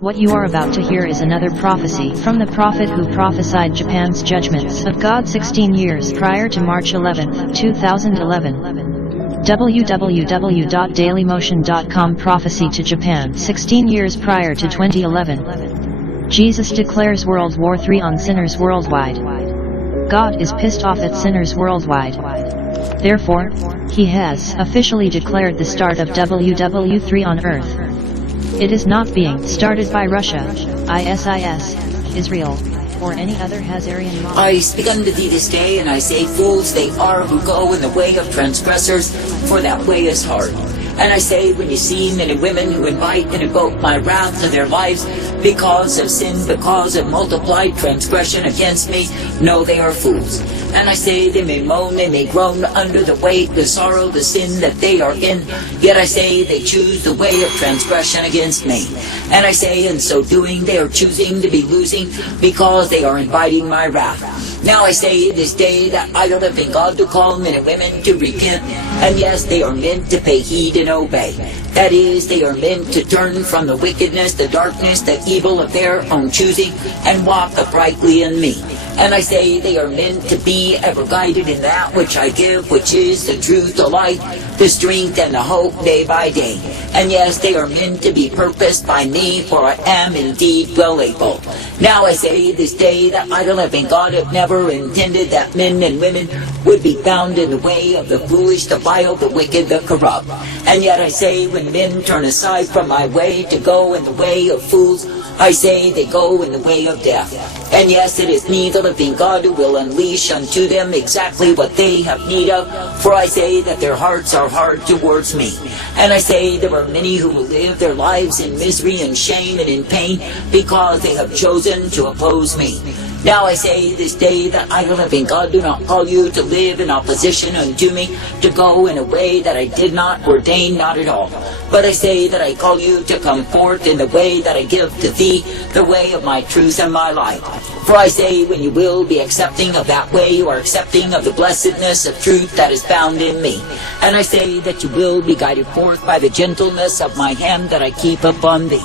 What you are about to hear is another prophecy from the prophet who prophesied Japan's judgments of God 16 years prior to March 11, 2011. www.dailymotion.com Prophecy to Japan 16 years prior to 2011. Jesus declares World War III on sinners worldwide. God is pissed off at sinners worldwide. Therefore, he has officially declared the start of WW3 on Earth. It is not being started by Russia, ISIS, Israel, or any other Khazarian Mafia. I speak unto thee this day, and I say, fools they are who go in the way of transgressors, for that way is hard. And I say, when you see men and women who invite and invoke my wrath to their lives because of sin, because of multiplied transgression against me, know they are fools. And I say, they may moan, they may groan under the weight, the sorrow, the sin that they are in. Yet I say, they choose the way of transgression against me. And I say, in so doing, they are choosing to be losing because they are inviting my wrath. Now I say this day that I don't have been God to call men and women to repent. And yes, they are meant to pay heed and obey. That is, they are meant to turn from the wickedness, the darkness, the evil of their own choosing, and walk uprightly in me. And I say they are meant to be ever guided in that which I give, which is the truth, the light, the strength, and the hope day by day. And yes, they are meant to be purposed by me, for I am indeed well able. Now I say this day that I don't have been God have never intended that men and women would be found in the way of the foolish, the vile, the wicked, the corrupt. And yet I say, when men turn aside from my way to go in the way of fools, I say they go in the way of death. And yes, it is me, the living God, who will unleash unto them exactly what they have need of, for I say that their hearts are hard towards me. And I say there are many who will live their lives in misery and shame and in pain because they have chosen to oppose me. Now I say this day that I, the living God, do not call you to live in opposition unto me, to go in a way that I did not ordain, not at all. But I say that I call you to come forth in the way that I give to thee, the way of my truth and my life. For I say, when you will be accepting of that way, you are accepting of the blessedness of truth that is found in me. And I say that you will be guided forth by the gentleness of my hand that I keep upon thee.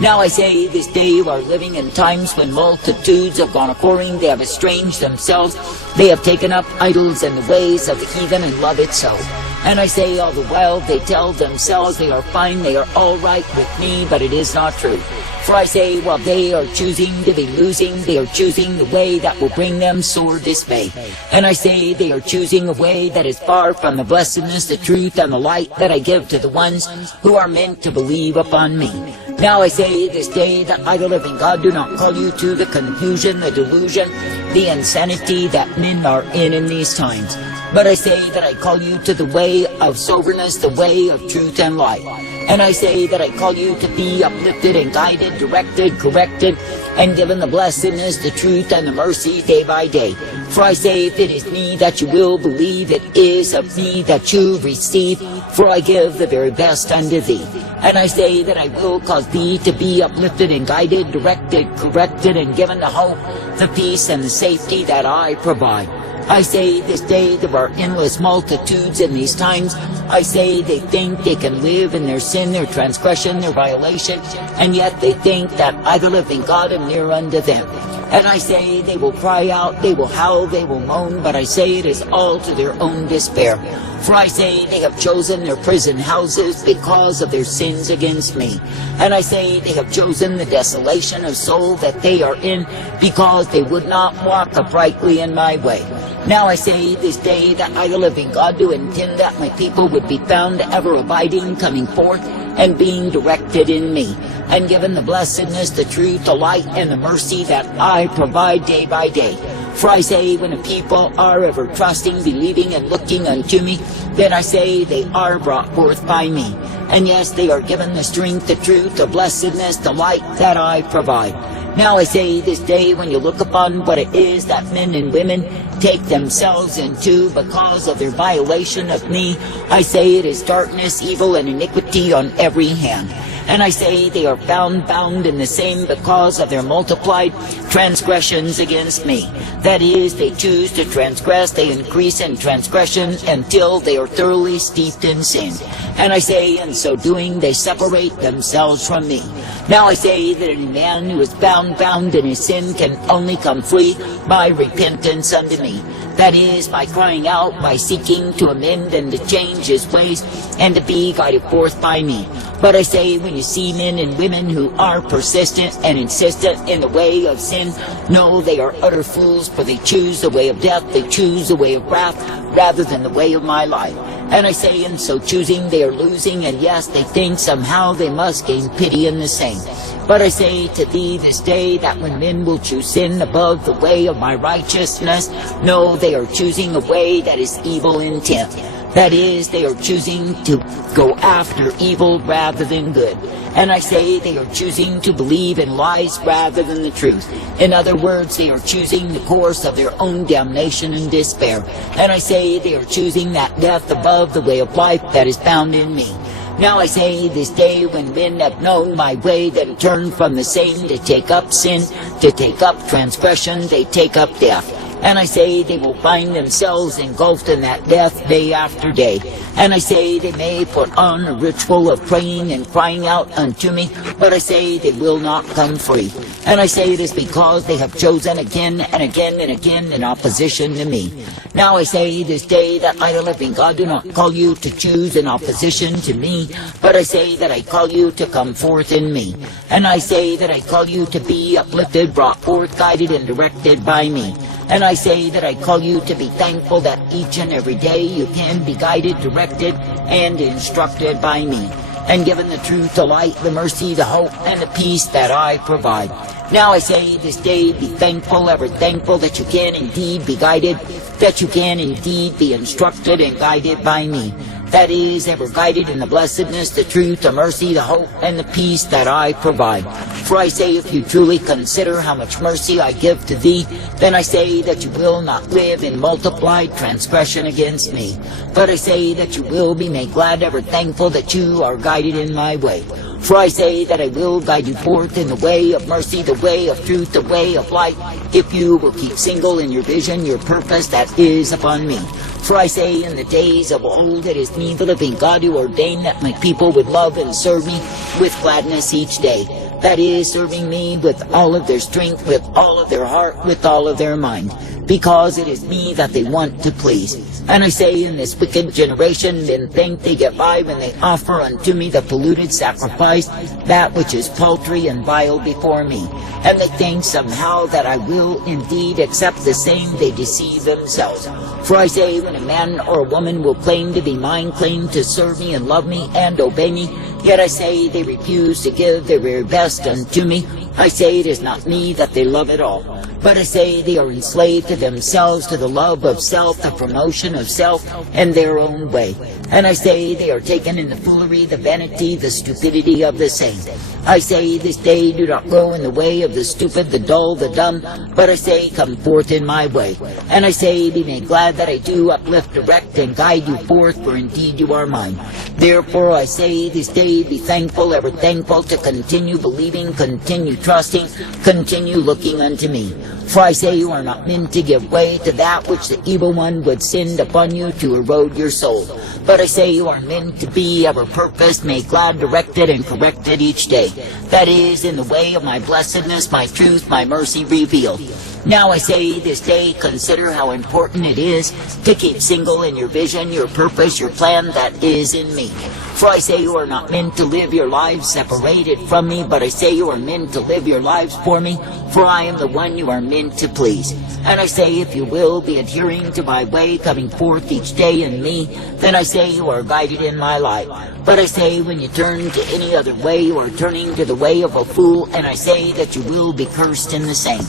Now I say, this day you are living in times when multitudes have gone a-whoring, they have estranged themselves, they have taken up idols and the ways of the heathen and love it so. And I say, all the while they tell themselves they are fine, they are all right with me, but it is not true. For I say, while they are choosing to be losing, they are choosing the way that will bring them sore dismay. And I say, they are choosing a way that is far from the blessedness, the truth, and the light that I give to the ones who are meant to believe upon me. Now I say this day that I, the living God, do not call you to the confusion, the delusion, the insanity that men are in these times. But I say that I call you to the way of soberness, the way of truth and light. And I say that I call you to be uplifted and guided, directed, corrected, and given the blessedness, the truth, and the mercy day by day. For I say, if it is me that you will believe, it is of me that you receive, for I give the very best unto thee. And I say that I will cause thee to be uplifted and guided, directed, corrected, and given the hope, the peace, and the safety that I provide. I say this day there are endless multitudes in these times. I say they think they can live in their sin, their transgression, their violation, and yet they think that I, the living God, am near unto them. And I say they will cry out, they will howl, they will moan, but I say it is all to their own despair. For I say they have chosen their prison houses because of their sins against me. And I say they have chosen the desolation of soul that they are in because they would not walk uprightly in my way. Now I say this day that I, the living God, do intend that my people would be found ever abiding, coming forth, and being directed in me, and given the blessedness, the truth, the light, and the mercy that I provide day by day. For I say, when the people are ever trusting, believing, and looking unto me, then I say they are brought forth by me. And yes, they are given the strength, the truth, the blessedness, the light that I provide. Now I say this day, when you look upon what it is that men and women take themselves into because of their violation of me, I say it is darkness, evil, and iniquity on every hand. And I say they are bound in the same because of their multiplied transgressions against me. That is, they choose to transgress, they increase in transgression until they are thoroughly steeped in sin. And I say, in so doing, they separate themselves from me. Now I say that any man who is bound in his sin can only come free by repentance unto me. That is, by crying out, by seeking to amend and to change his ways, and to be guided forth by me. But I say, when you see men and women who are persistent and insistent in the way of sin, know they are utter fools, for they choose the way of death, they choose the way of wrath, rather than the way of my life. And I say, in so choosing, they are losing, and yes, they think somehow they must gain pity in the same. But I say to thee this day that when men will choose sin above the way of my righteousness, know they are choosing a way that is evil intent. That is, they are choosing to go after evil rather than good. And I say they are choosing to believe in lies rather than the truth. In other words, they are choosing the course of their own damnation and despair. And I say they are choosing that death above the way of life that is found in me. Now I say this day, when men have known my way, that turn from the same to take up sin, to take up transgression, they take up death. And I say they will find themselves engulfed in that death day after day. And I say they may put on a ritual of praying and crying out unto me, but I say they will not come free. And I say it is because they have chosen again and again and again in opposition to me. Now I say this day that I, the living God, do not call you to choose in opposition to me, but I say that I call you to come forth in me. And I say that I call you to be uplifted, brought forth, guided, and directed by me. And I say that I call you to be thankful that each and every day you can be guided, directed, and instructed by me, and given the truth, the light, the mercy, the hope, and the peace that I provide. Now I say this day, be thankful, ever thankful that you can indeed be guided, that you can indeed be instructed and guided by me. That is, ever guided in the blessedness, the truth, the mercy, the hope, and the peace that I provide. For I say, if you truly consider how much mercy I give to thee, then I say that you will not live in multiplied transgression against me. But I say that you will be made glad, ever thankful that you are guided in my way. For I say that I will guide you forth in the way of mercy, the way of truth, the way of light, if you will keep single in your vision, your purpose that is upon me. For I say, in the days of old, it is me, the living God, who ordained that my people would love and serve me with gladness each day. That is, serving me with all of their strength, with all of their heart, with all of their mind. Because it is me that they want to please. And I say, in this wicked generation, men think they get by when they offer unto me the polluted sacrifice, that which is paltry and vile before me. And they think somehow that I will indeed accept the same. They deceive themselves. For I say, when a man or a woman will claim to be mine, claim to serve me and love me and obey me, yet I say they refuse to give their very best unto me, I say it is not me that they love at all. But I say they are enslaved to themselves, to the love of self, the promotion of self, and their own way. And I say they are taken in the foolery, the vanity, the stupidity of the saint. I say this day, do not go in the way of the stupid, the dull, the dumb, but I say, come forth in my way. And I say, be made glad that I do uplift, direct, and guide you forth, for indeed you are mine. Therefore I say this day, be thankful, ever thankful, to continue believing, continue trusting, continue looking unto me. For I say you are not meant to give way to that which the evil one would send upon you to erode your soul. But I say you are meant to be ever purposed, made glad, directed, and corrected each day. That is, in the way of my blessedness, my truth, my mercy revealed. Now I say this day, consider how important it is to keep single in your vision, your purpose, your plan that is in me. For I say you are not meant to live your lives separated from me, but I say you are meant to live your lives for me, for I am the one you are meant to please. And I say, if you will be adhering to my way, coming forth each day in me, then I say you are guided in my life. But I say, when you turn to any other way, you are turning to the way of a fool, and I say that you will be cursed in the same.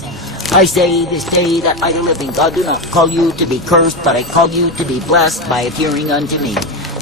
I say this day that I, the living God, do not call you to be cursed, but I call you to be blessed by adhering unto me.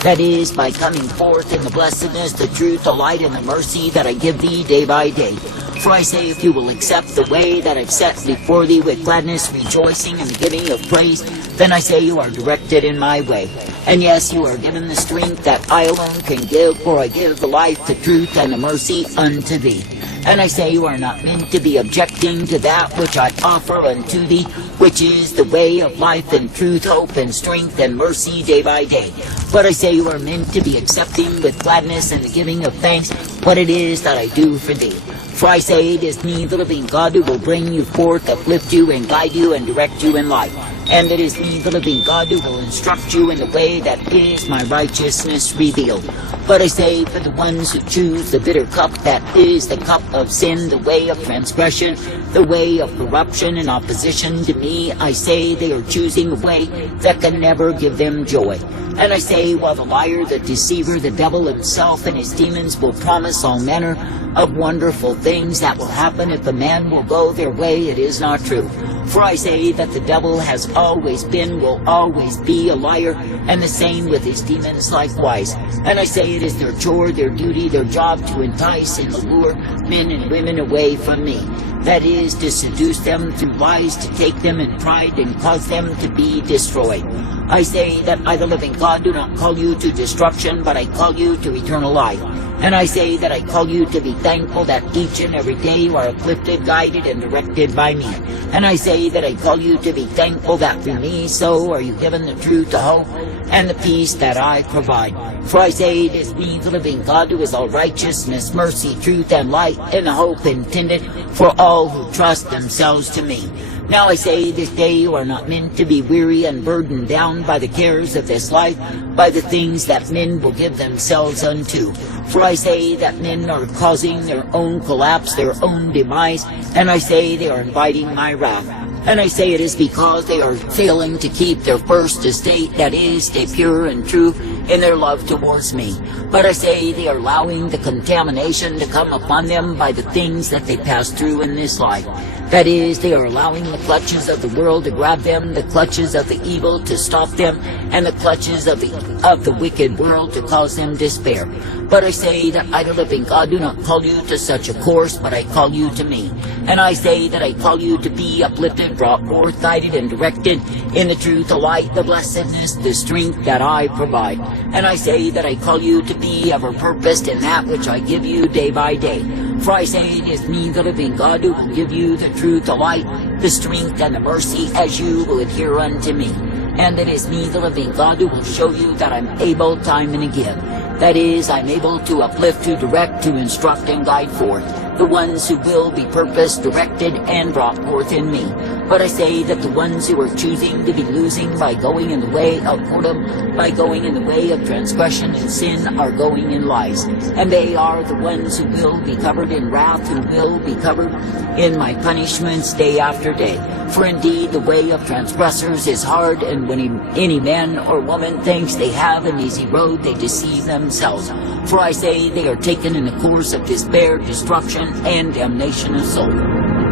That is, by coming forth in the blessedness, the truth, the light, and the mercy that I give thee day by day. For I say, if you will accept the way that I've set before thee with gladness, rejoicing, and the giving of praise, then I say you are directed in my way. And yes, you are given the strength that I alone can give, for I give the life, the truth, and the mercy unto thee. And I say you are not meant to be objecting to that which I offer unto thee, which is the way of life and truth, hope and strength and mercy day by day. But I say you are meant to be accepting with gladness and the giving of thanks what it is that I do for thee. For I say it is me, the living God, who will bring you forth, uplift you, and guide you, and direct you in life. And it is me, the living God, who will instruct you in the way that is my righteousness revealed. But I say, for the ones who choose the bitter cup that is the cup of sin, the way of transgression, the way of corruption and opposition to me, I say they are choosing a way that can never give them joy. And I say, while the liar, the deceiver, the devil himself and his demons will promise all manner of wonderful things that will happen if a man will go their way, it is not true. For I say that the devil has always been, will always be a liar, and the same with his demons likewise. And I say it is their chore, their duty, their job to entice and allure men and women away from me. That is, to seduce them through lies, to take them in pride and cause them to be destroyed. I say that I, the living God, do not call you to destruction, but I call you to eternal life. And I say that I call you to be thankful that each and every day you are uplifted, guided, and directed by me. And I say that I call you to be thankful that through me so are you given the truth, the hope, and the peace that I provide. For I say it is me, the living God, who is all righteousness, mercy, truth, and light, and the hope intended for all who trust themselves to me. Now I say this day you are not meant to be weary and burdened down by the cares of this life, by the things that men will give themselves unto. For I say that men are causing their own collapse, their own demise, and I say they are inviting my wrath. And I say it is because they are failing to keep their first estate, that is, stay pure and true in their love towards me. But I say they are allowing the contamination to come upon them by the things that they pass through in this life. That is, they are allowing the clutches of the world to grab them, the clutches of the evil to stop them, and the clutches of the wicked world to cause them despair. But I say that I, the living God, do not call you to such a course, but I call you to me. And I say that I call you to be uplifted, brought forth, guided, and directed in the truth, the light, the blessedness, the strength that I provide. And I say that I call you to be ever-purposed in that which I give you day by day. For I say it is me, the living God, who will give you the truth, the light, the strength, and the mercy as you will adhere unto me. And it is me, the living God, who will show you that I'm able time and again. That is, I'm able to uplift, to direct, to instruct, and guide forth the ones who will be purposed, directed, and brought forth in me. But I say that the ones who are choosing to be losing by going in the way of boredom, by going in the way of transgression and sin, are going in lies. And they are the ones who will be covered in wrath, who will be covered in my punishments day after day. For indeed the way of transgressors is hard, and when any man or woman thinks they have an easy road, they deceive themselves. For I say they are taken in a course of despair, destruction, and damnation of soul.